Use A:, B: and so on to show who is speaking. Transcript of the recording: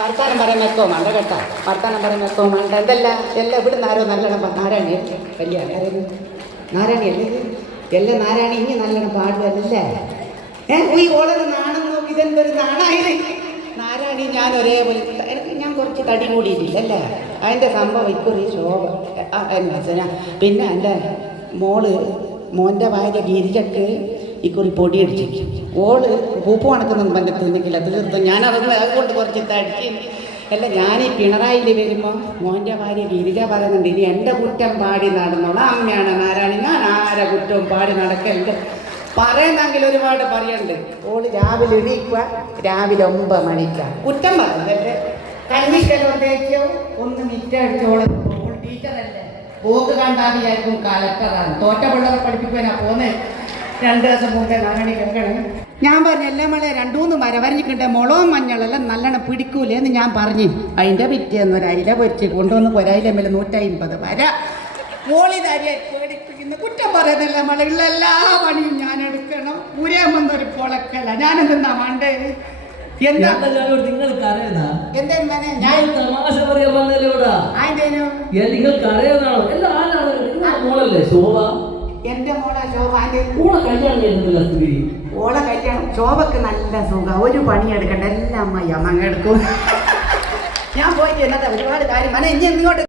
A: വർത്താനം പറയാൻ വെക്കോ മണ്ട കേട്ടോ. വർത്താനം പറയാൻ വെക്കോ മണ്ട. എന്തല്ല? എല്ലാം ഇവിടുന്ന് ആരോ നല്ലോണം നാരായണി വലിയ ആരായിരുന്നു നാരായണി അല്ലേ എല്ലാം നാരായണി ഇനി നല്ലോണം പാടുമല്ലേ ഏ ഈ ഓളൊരു നാണം ഇതെന്തൊരു നാണായത് നാരായണി ഞാൻ ഒരേപോലെ ഞാൻ കുറച്ച് തടി കൂടിയിട്ടില്ല അല്ലേ അതിന്റെ സംഭവം? ഇക്കുറി ശോഭ. എന്ന് പിന്നെ എന്റെ മോൾ മോന്റെ ഭാര്യ ഗിരിജക്ക് ഇക്കുറി പൊടിയടിച്ചിരിക്കും ഓൾ പൂപ്പ് കണക്കൊന്നും പണ്ട് തിന്നിക്കില്ല തീർത്തും ഞാൻ അതൊന്നും അതുകൊണ്ട് കുറച്ച് തടിച്ച്. അല്ല ഞാൻ ഈ പിണറായിയിൽ വരുമ്പോൾ മോന്റെ ഭാര്യ ഗിരിജ പറയുന്നുണ്ട് ഇനി എന്റെ കുറ്റം പാടി നടന്നോളാം അമ്മയാണ് നാരായണി. ഞാൻ ആരെ കുറ്റവും പാടി നടക്കലുണ്ട് പറയുന്നെങ്കിൽ ഒരുപാട് പറയണ്ട്. ഓൾ രാവിലെ എണീക്കുക രാവിലെ ഒമ്പത് മണിക്കാണ് കുറ്റം പറഞ്ഞല്ലേ തേച്ചോ ഒന്ന് മിറ്റടിച്ചോളെ. ഓൾ ടീച്ചറല്ലേ? പോക്ക് കണ്ടാവിയായിരിക്കും കലക്ടറാണ്. തോറ്റ പിള്ളേരെ പഠിപ്പിക്കാനാ പോന്നെ. രണ്ട് ദിവസം മുമ്പേ നാരായണി കേൾക്കണം ഞാൻ പറഞ്ഞു എല്ലാം മോളെ രണ്ടുമൂന്ന് മര വരഞ്ഞിട്ടുണ്ട്. മുളവും മഞ്ഞളെല്ലാം നല്ലോണം പിടിക്കൂലേന്ന് ഞാൻ പറഞ്ഞു. അതിന്റെ പിറ്റേന്ന് ഒരു അയില പൊരിച്ച് കൊണ്ടുവന്ന് ഒരയില മേലെ നൂറ്റമ്പത് വര. മോളിതാരിയെ പേടിപ്പിക്കുന്ന. കുറ്റം പറയുന്നില്ല മളയുള്ള എല്ലാ പണിയും വന്നൊരു പൊളക്കല്ല ഞാനെന്താ വേണ്ടേ എന്താ?
B: തമാശ പറയാൻ എല്ലാ ആരാണ് മോളല്ലേ? ശോഭ?
A: എന്റെ മോളെ
B: കല്യാണം സ്ത്രീ.
A: ഓളെ കല്യാണം. ശോഭക്ക് നല്ല സുഖം. ഒരു പണി എടുക്കണ്ട. എല്ലാം അമ്മ അമ്മ എടുക്കും. ഞാൻ പോയി എന്നത്തെ ഒരുപാട് കാര്യം മന ഇനി ഇങ്ങോട്ട്